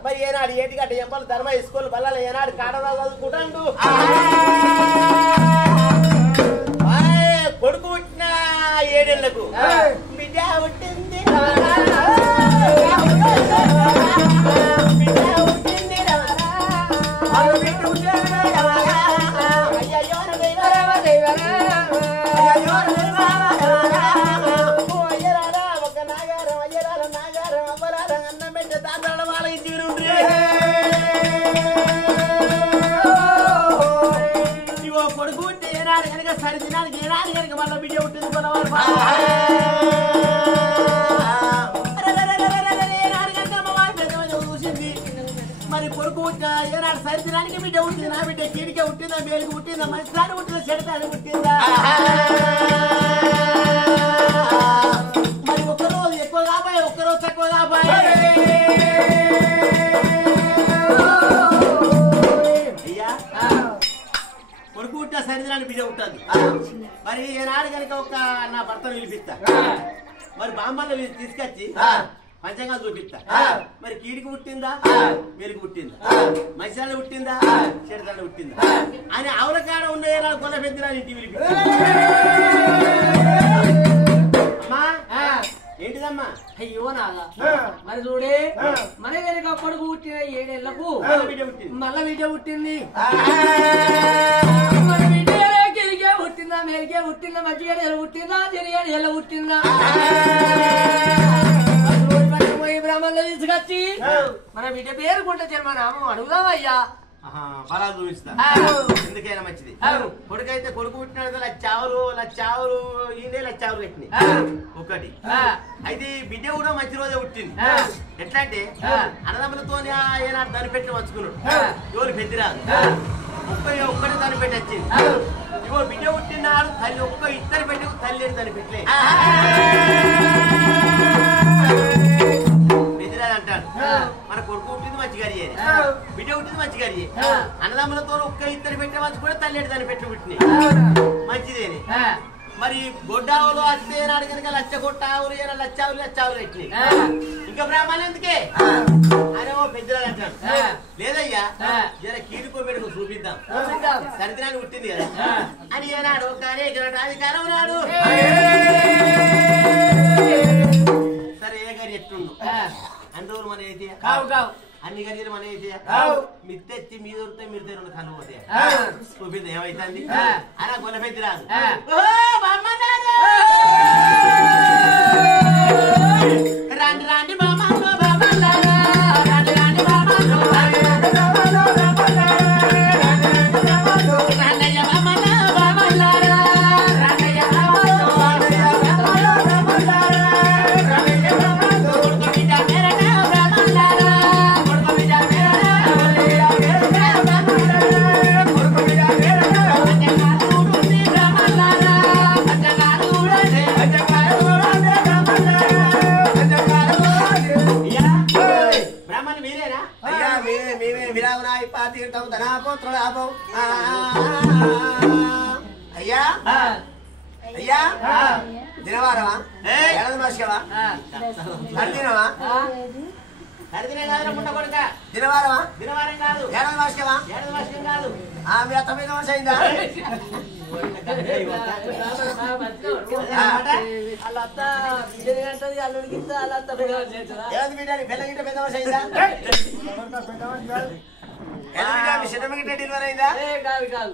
మరి ఏనాడు ఏటిగడ్డ చెప్పాలి ధర్మ స్కూల్ బల్లాలు ఏనాడు కాడరాలు చదువుకుంటాడు. కొడుకు పుట్టిన 7 ఏళ్లకు బిడ్డ పుట్టింది, కొడుకు ఉంటే ఏనాడు కనుక సరిదినానికి ఏనాడు కనుక మళ్ళీ బిడ్డ ఉంటుంది కొనవాడు ఏనాడు కనుక అమ్మవారి పెద్ద చూసింది. మరి కొడుకు పుట్టిన ఏనాడు సరిదినానికి బిడ్డ ఉంటుంది. నా బిడ్డ కీడికే పుట్టిందా, మేలుకు పుట్టిందా, మంచిదాన్ని పుట్టిందా, చెడతాన్ని పుట్టిందా. మరి ఒక్కరోజు ఎక్కువ కాపాయి, ఒక్కరోజు తక్కువ కాపాయి. కొడుకు పుట్టిన సరిదినాన్ని బిడ్డ ఉంటుంది. మరి ఏనాడు కనుక ఒక నా భర్తను పిలిపిస్తా, మరి బామ్మల్లో తీసుకొచ్చి పంచంగాలు చూపిస్తా. మరి కీడికి పుట్టిందా, మేలుకు పుట్టిందా, మంచిదాన్ని పుట్టిందా, చెడుదాన్ని పుట్టిందా అని ఆవుల కాడ ఉన్న ఏనాడు కొన్న పెద్దరాని ఇంటికి పిలిపిస్తా. అమ్మా ఏంటిదమ్మా? అయ్యో నాగా మరి చూడే మన కనుక కొడుకు పుట్టిన 7 ఏళ్లకు మళ్ళా బిడ్డ పుట్టింది. మన బిడ్డ కిరికే పుట్టిందా, మేలికే పుట్టిందా, మంచిగా పుట్టిందా, జరిగాడు ఎలా పుట్టిందా. పోయి బ్రాహ్మణులు తీసుకొచ్చి మన బిడ్డ పేరుకుంటే మన నామం అడుగుదామయ్యా. ఫలాలు చూపిస్తా, ఎందుకైనా మంచిది. కొడుకైతే కొడుకు పుట్టినాడు లచ్చావులు ఈయనే లచ్చావులు కట్టినాయి ఒకటి. అయితే బిడ్డ కూడా మంచి రోజే పుట్టింది. ఎట్లా అంటే అన్నదమ్ములతో ఏనాడు దాన్ని పెట్టి పంచుకున్నాడు. ఎవరు పెద్దిరాదు ఒక్కడే దాన్ని పెట్టి వచ్చింది. ఇగో బిడ్డ పుట్టినాడు తల్లి ఇద్దరు పెట్టి తల్లి దాన్ని పెట్టలే. పెద్దిరాదు అంటాడు మన కొడుకు పుట్టింది మంచి గడియే, బిడ్డ పుట్టింది మంచి గడియే. అన్నదమ్ములతో ఇద్దరు పెట్టే మంచి కూడా తల్లి దాన్ని పెట్టి పుట్టినాయి మంచిదేని. మరి గొడ్డావులు అత్తే నాడు కనుక లచ్చ కొట్టావులు లచ్చావులు కట్టినాయి. ఇంకా బ్రాహ్మణులు ఎందుకే అని ఓ పెద్దరాలు అంటాడు. లేదయ్యా జర కీడుకో మెడుకు చూపిద్దాం, సరిదినాన్ని పుట్టింది కదా అని ఏనాడు కానీ అధికారం నాడు. సరే ఏ గడి ఎట్టుండు అన్ని రోజులు మన అయితే అన్ని గడియలు మన అయితే మీరు తెచ్చి మీ దొరికితే మీరు తెరు కన్ను పోతాయి చూపిద్దాం ఏమైతుంది అలా గొల్ల పెద్ద రాదు. రాండి రాండి బామ్మ రాండి రాండి బామ్మ అయ్యా అయ్యా దినవారమా ఏడాది మాసికవా సరిదినమా సరిదినే కాదు పుట్ట కొడుక దినవారమా దినవారం కాదు ఏడాది మాసికవా ఏడాది మాసికం కాదు. మీ అత్త మీద వర్ష అయిందా? ఏది బిడ్డ పెద్ద గిట్ట పెద్ద వర్ష అయిందా? చిన్నమిగిట డెలివరీ అయిందా? కాదు కాదు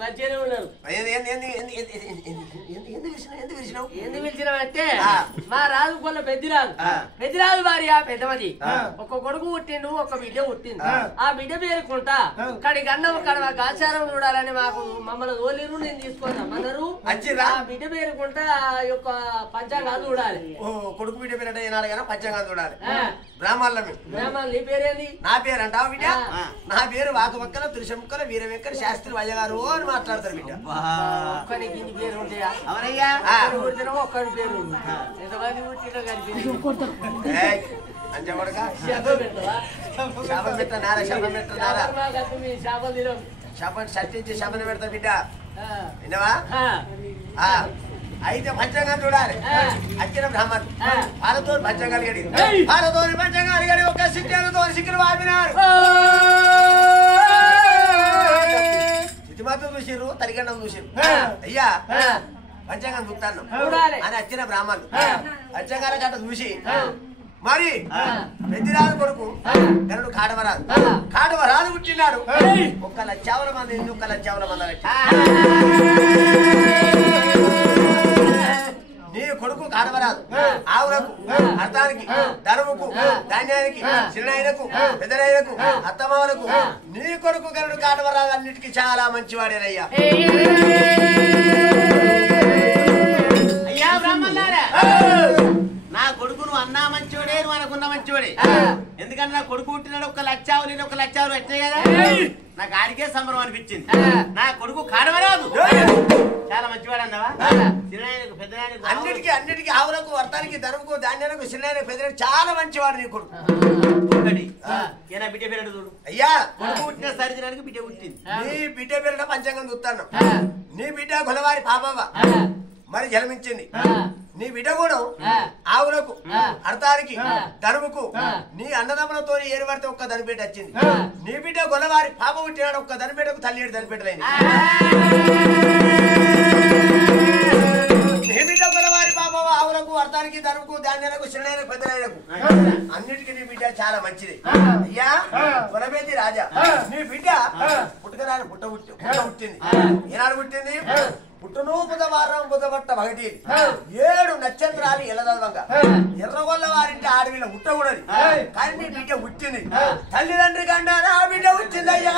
మంచిగానే ఉన్నారు. ఎందుకు పిలిచినావంటే మా రాజు కొల్ల పెద్దిరాజు భార్య పెద్దమది ఒక కొడుకు పుట్టిండు, ఒక బిడ్డ పుట్టింది. ఆ బిడ్డ పేరుకుంటా కడికి అన్నం కడవ ఆచారం చూడాలని మాకు మమ్మల్ని తోలిరు, నేను తీసుకొస్తామన్నారు. ఆ బిడ్డ పేరుకుంటా యొక్క పంచాంగాలు చూడాలి. కొడుకు బిడ్డ పేరు పంచాంగాలు చూడాలి. బ్రాహ్మణులు నీ పేరేంది? నా పేరు అంటావా బిడ్డ? నా పేరు వాకమక్కల తులసమ్మక్కల వీరవెంకట శాస్త్రి వయ్యగారు అని మాట్లాడతారు బిడ్డ. ఒక్కనికి ఇన్ని పేరు ఉంటాయా? అవునయ్యా, ఒక్కడి పేరు ఎంతమంది పుట్టినో కనిపించింది. అంచె కొడక శాపం పెట్టనారా? శాపం పెట్టనారా? చేపలు తినం. శాపం సత్యించి శాపం పెడతా బిడ్డ. విన్నావా? అయితే పంచంగా చూడాలి. అచ్చిన బ్రాహ్మణ్ పాలతో పంచంగాలు గడి పాలతో పంచంగాలు గడి ఒక సిక్కులతో సిక్కులు వాపినారు. స్థితి మాత్రం చూసిరు, తరిగండం చూసిరు. అయ్యా పంచంగా చూస్తాను అని వచ్చిన బ్రాహ్మణులు పంచంగాల గట్ట చూసి మరి పెద్దిరాజు కొడుకు గరుడు కాడవరాలు పుట్టినాడు. 1,00,000 మంది 1,00,000 మంది నీ కొడుకు కాడవరాదు ఆవులకు అర్థానికి ధనముకు ధాన్యానికి చిన్నయనకు పెద్దనయనకు అత్తమావలకు నీ కొడుకు గరుడు కాడవరాదు అన్నిటికీ చాలా మంచివాడేనయ్యా. అయ్యా బ్రాహ్మణులారా, నా కొడుకును అన్నా మంచివాడే, నువ్వు అనుకున్న మంచివాడే. ఎందుకంటే నా కొడుకు పుట్టినాడు 1,00,000 నేను 1,00,000 వచ్చాయి కదా, నాకు ఆడికే సంబరం అనిపించింది. నా కొడుకు కాడవరాదు చాలా మంచివాడు అన్నావా? చిన్నకు పెద్దనాయనకు అన్నిటికీ ఆవులకు వర్తానికి ధనముకు ధాన్యానికి చిన్నకు పెద్దనాయకు చాలా మంచివాడు నీ కొడుకు. ఒకటి ఏనా బిడ్డ పేరు చూడు. అయ్యా కొడుకు పుట్టిన సరిదినానికి బిడ్డ పుట్టింది. నీ బిడ్డ పేరుట పంచంగం చూస్తాను. నీ బిడ్డ కొలవారి పాపవ్వ మరి జన్మించింది. నీ బిడ్డ కూడా ఆవులకు అర్థానికి ధనముకు నీ అన్నదమ్ములతో ఏరు పడితే ఒక్క దనిపేట వచ్చింది. నీ బిడ్డ గొల్లవారి పాప పుట్టినాడు, ఒక్క దనిపేటకు తల్లి ఏడు దనిపేటలైంది. నీ బిడ్డ గొల్లవారి పాప ఆవులకు అర్థానికి ధనముకు ధాన్యాలకు చిన్నకు పెద్దలకు అన్నిటికీ నీ బిడ్డ చాలా మంచిది. అయ్యా కొలబేది రాజా, నీ బిడ్డ పుట్టుకరాని పుట్ట పుట్టింది. ఏనాడు పుట్టింది? పుట్టును బుధవారం బుధపట్ట భగటి 7 నక్షత్రాలు ఎల్లదల్వంగా ఎర్రగొల్ల వారింటి ఆడవిలో పుట్టకూడదు. కానీ నీ బిడ్డ పుట్టింది. తల్లిదండ్రి కంటారా బిడ్డ పుట్టింది. అయ్యా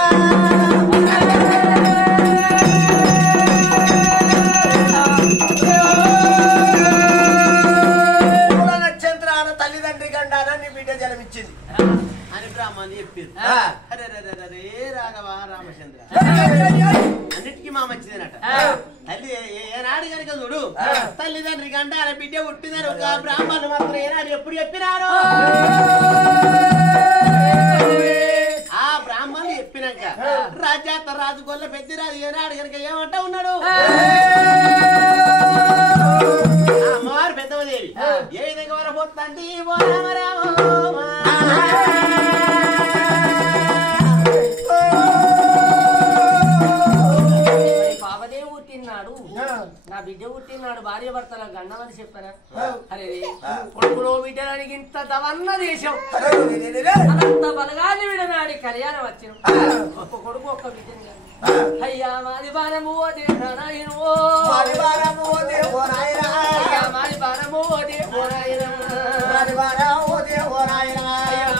నక్షత్రాల తల్లిదండ్రి కంటారా నీ బిడ్డ జన్మించింది అని బ్రాహ్మణి చెప్పారు. అరే రాఘవా రామచంద్ర అన్నిటికీ మా మంచిదేనట. తల్లి ఏనాడు కనుక చూడు తల్లిదండ్రికి అంటే ఆయన బిడ్డ పుట్టిందని ఒక బ్రాహ్మణులు మాత్రం ఏనాడు ఎప్పుడు చెప్పినారు? ఆ బ్రాహ్మణులు చెప్పినాక రాజాత రాజు గొల్ల పెద్దిరాజు ఏనాడు కనుక ఏమంటా ఉన్నాడు? అమ్మవారు పెద్దమదేవి ఏ విధంగా వరపోతుంది ఓ రామ రామ నా బిడ్డ పుట్టినాడు భార్య భర్తల గండమని చెప్పారా? అరే కొడుకులో బిడ్డడానికి ఇంత తవన్న దేశం అంత బలగాలి విడనాడి కళ్యాణం వచ్చిన ఒక్క కొడుకు ఒక్క బిడ్డని. అయ్యా మాది బాణము ఓదే నారాయణ, మాది బాణము ఓదే ఓ నాయన,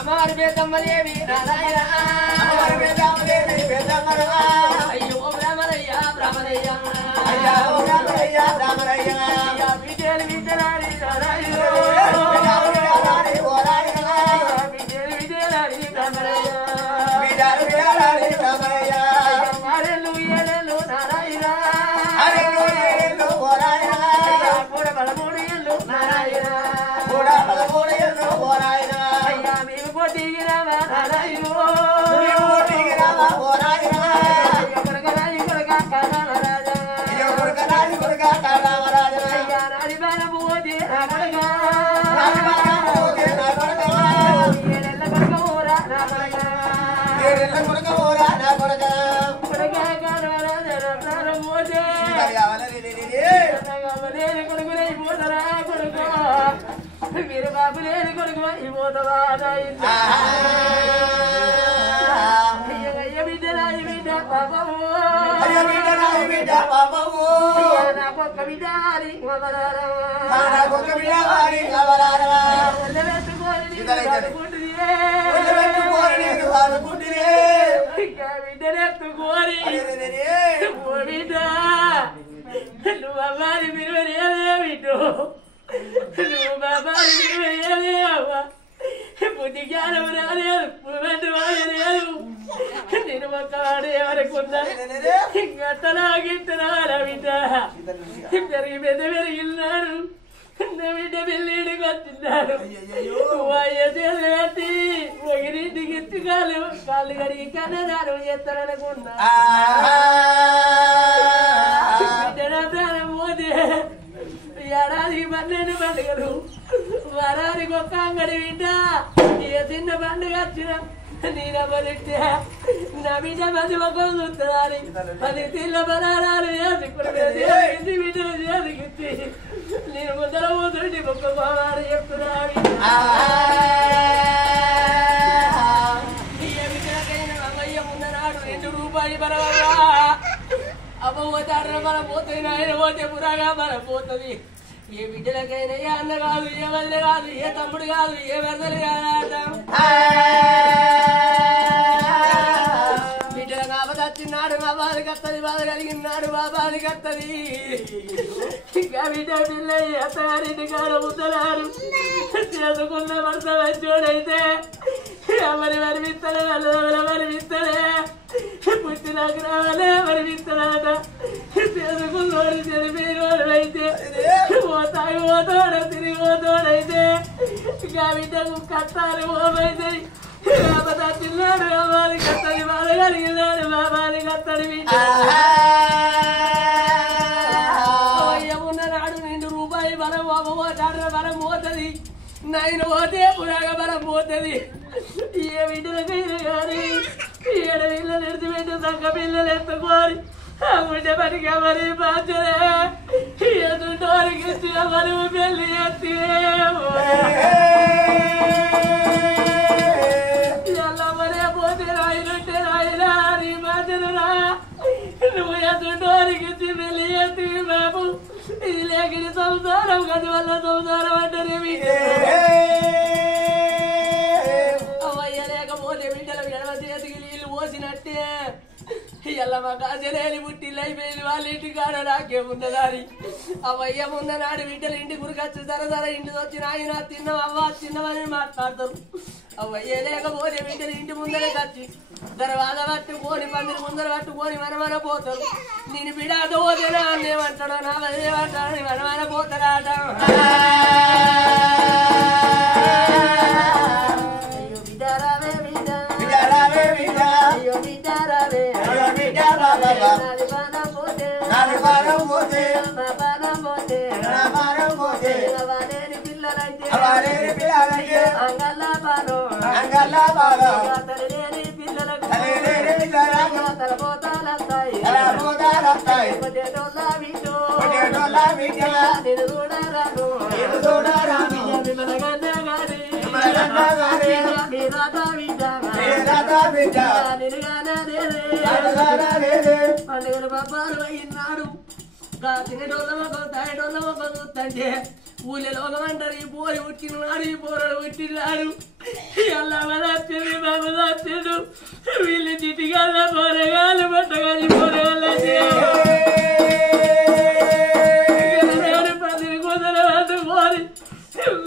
మాది బేతమ్మదేవి నారాయణ. అయ్యో బ్రాహ్మణయ్యా బ్రాహ్మణయ్యా బిడ్డలు బిడ్డలాడి నారాయణ, బిడ్డలు బిడ్డలాడి బ్రాహ్మణయ్య, మారెళ్ళు ఏళ్ళు నారాయణ, కూడా 13 ఏళ్ళు నారాయణ. అయ్యా మేము పోటీగిరామా నారాయణ, కొడకరాజు కొడక రామరాజా, అయ్యా నాడి బాణము ఓదే నా కొడక, ఏడెళ్ళ కొడక ఓరా నా కొడక, కొడక రామరాజా రత్నారం ఓదే లేని కొడుకు అయిపోతారా కొడుకు, మీరు బాబు లేని కొడుకు అయిపోతావా. పాపము అయ్యో బిడ్డ నాది బిడ్డ పాపము నాకొక్క బిడ్డ వారి నాకొక్క బిడ్డ వారి అవలారవా బిడ్డనెత్తుకోరి బిడ్డ నువ్వు అమ్మారి విలువలేదే బిడ్డు నువ్వు బాబారి విలువలేదే అవ్వ బుద్ధి జ్ఞానం రాలేదు పువ్వంటి వాడలేదు నేను ఒక్క వాడే వరకు ఉన్నా గట్టలా గిట్టరా బిడ్డ పెరిగి పెద్ద పెరిగిన్నారు నా బిడ్డ పెళ్ళిడి కట్టిన్నారు వయసేది ఒకరింటికి ఎత్తి కాళ్ళు కడిగి కన్నదానం చేస్తారనుకున్నా బిడ్డ ప్రాణం పోతే ఏడాదికి 12 పండుగలు వరానికి ఒక్క అంగడి బిడ్డ ఏ చిన్న పండుగ వచ్చినా నేనమ్మనిస్తే నా బిడ్డ మంది మొక్కలు చూస్తున్నారు 10 తీళ్ళ బనాలు వేసి బిడ్డలు చేతికిచ్చి నేను ముందర పోతుంటే మొక్క బావారు చెప్తున్నా అమ్మయ్య ముందనాడు 2 రూపాయలు బలవా అమ్మ పోతే అర్ర బలం పోతుంది ఆయన పోతే పురాగా బలం పోతుంది ఏ బిడ్డలకైనా ఏ అన్న కాదు ఏ వదిన కాదు ఏ తమ్ముడు కాదు ఏ వరదలు కాదు బిడ్డలకు ఆపదచ్చిన్నాడు మా బాధకి వస్తుంది బాధ కలిగినాడు మా బాధకి వస్తుంది ఇంకా బిడ్డ పిల్ల అత్తగారింటి కాడ ముద్దలాడు చేసుకున్న భర్త మంచోడైతే ఎవరి మరిపిస్తాడే నల్లదవర మరిపిస్తాడే పుట్టినాక రావాలే మరిపిస్తాడట చేసుకున్నోడు చనిపోయినోడు అయితే పోతాయి పోతాడు తిరిగి పోతాడైతే ఇంకా బిడ్డకు కట్టాలి పోమైతే చిన్నాడు బాబాని కత్తడి బాధ కలిగినాడు బాబాని కత్తడి బిడ్డ ఉన్ననాడు 2 రూపాయలు బలం పోతాడు బలం పోతుంది 9 పోతే పురాగా బలం పోతుంది ఏ బిడ్డలకైనా కానీ 7 పిల్లలు ఎడిచిపెట్టి సంఘ పిల్లలు ఎత్తుకోరి ఆ బిడ్డ పనికి ఎవరి బాధ్యలే ఎదుటోరికి ఇచ్చిన మరి పెళ్లి ఎత్తి ఎల్లమనే పోతే రాయినుంటే రాయినా నీ బాధ్యతరా నువ్వు ఎదుటోరికి ఇచ్చి పెళ్లి ఎత్తి బాబు ఇది లేకని సంసారం గది వల్ల సంసారం అంటారే అవయ్య లేకపోతే బిడ్డలు ఎడమ చేతికి నీళ్లు పోసినట్టే ఇలా మా కాజలేని పుట్టిల్లు అయిపోయింది వాళ్ళ ఇంటి కాడ నాకేమున్నదాని అవయ్య ముందనాడు బిడ్డలు ఇంటి గురికొచ్చి సరసర ఇంటికి వచ్చి నాయన తిన్నాం అవ్వ తిన్నామని మాట్లాడతారు అవయ్య లేకపోతే బిడ్డలు ఇంటి ముందరే వచ్చి దర్వాజ పట్టుకొని పందిరి ముందర పట్టుకొని మనమన పోతారు నేను బిడాతో పోతేనా అన్నేమంటాడో నా వదిలేమంటాడని మనమన పోతారాట అయ్యో బిడ్డారావే బిడ్డ బిడ్డరావే బిడ్డ అయ్యో బిడ్డారావే నాది బాణం పోతే వాలేని పిల్లలంటే అంగల్లా బాలో తల్లిలేని పిల్లలకు తలపోతాలస్తాయి నేను చూడరాను పండుగలు బాబాలు అయినాడు తినేటోళ్ళ మొక్కలు తాగేటోళ్ళ మొక్కలు చూస్తుంటే ఊళ్ళో లోకమంటారు ఈ పోయి ఉట్టినాడు ఈ పోరడు ఉట్టినాడు అలా వచ్చింది బాబు వచ్చిండు వీళ్ళు చిటిగాళ్ళ పోరగాళ్ళు పట్టగాలి పోరగాళ్ళ పది కుదర పోరి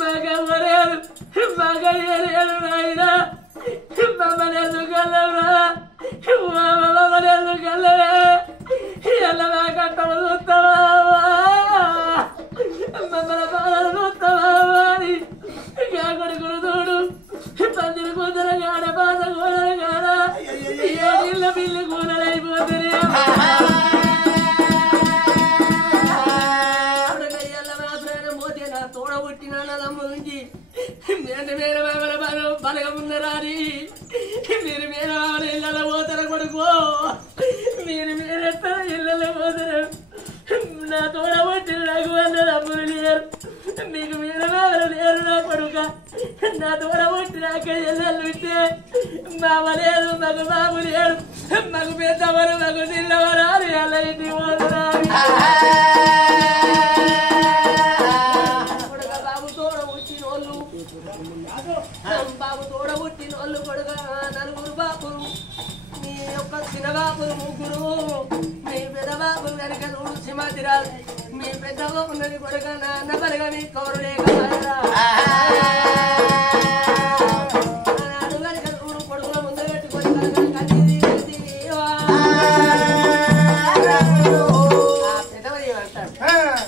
మగవరేడు మగేరేడు నాయనా మమ్మల్ని కలవరా మమ్మల్ని కలవే ఎలా కట్టవ చూస్తావా మమ్మల్ని బాధలు చూస్తావా అని కొడుకుడు తోడు పందిరి కూతురు కాడ బాధ కూడలు కాడ ఏ నీళ్ళ పిల్లి కూరలైపోతుంది పోతే నా తోడ పుట్టిన నమ్ము నుంచి మీరు బలగమున్నరాని మీరు మీరు ఇళ్ళలో పోతారు కొడుకో మీరు మీరెత్త ఇళ్ళలో పోతారు నా తోడ పుట్టిన నాకు 100 డబ్బులు లేరు మీకు మీరు లేరు నా కొడుక నా దూర పుట్టి నాకే చెల్లెళ్ళు ఇస్తే మామ లేదు మగ బాబు లేడు మగ పెద్దవారు మగ చిన్నవారు అని అలా ఇంటి పోతున్నారు కొడుక బాబు తోడ పుట్టినోళ్ళు బాబు తోడ పుట్టినోళ్ళు కొడుక నలుగురు బాబులు నీ యొక్క చిన్న బాబులు ముగ్గురు మీ పెద్ద బాబులు కనుక చూడు సింహాతిరాలు మీ పెద్ద బాబున్నది కొడుక నాన్న పరగా మీ కౌరుడే కదా నాడు కనుక చూడు కొడుకుల ముందు పెట్టుకొని పెద్దవది ఏమంటాడు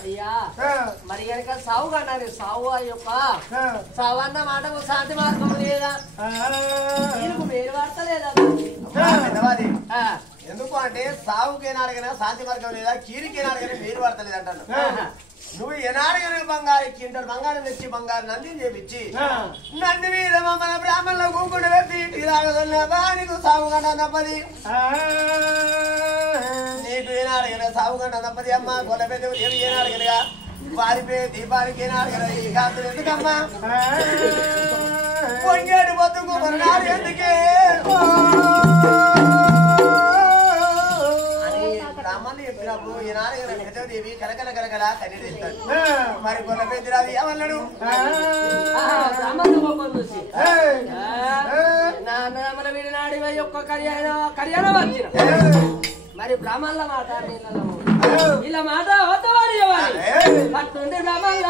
అయ్యా మరి కనుక సావు కన్నారు సావు యొక్క సావు అన్న మాటకు శాంతి మార్గం లేదా నీకు మేలు వాడతలేదా ఎందుకు అంటే సావుకి ఏనాడగైనా శాంతి మార్గం లేదా కీరికి ఏనాడగైనా మీరు పడతలేదు అంటాను నువ్వు ఎనాడగైనా బంగారు కింటారు బంగారం తెచ్చి బంగారు నందిని చేపించి నంది మీద మన బ్రాహ్మణుల కూకుండా పెట్టి నీకు సాగు గంట తప్పది నీకు ఏనాడగైనా సాగు గంట తప్పది అమ్మ గొల్ల పెద్ద ఏనాడగనగా పారిపోయే దీపానికి ఏనాడగన ఈ కాంతులు ఎందుకమ్మా పొంగేడు బతుకు మరణాలు ఎందుకే బ్రాహ్మణులు చెప్పినప్పుడు ఈనాడు పెద్దదేవి కలకల కలకల కన్నీరు ఇస్తాడు మరి కొన్న పెద్దరావి ఏమన్నాడు నాన్న వీడినాడి యొక్క కళ్యాణ వచ్చిన మరి బ్రాహ్మణుల మాట వీళ్ళ మాట వద్దవాడి పట్టుండి బ్రాహ్మణుల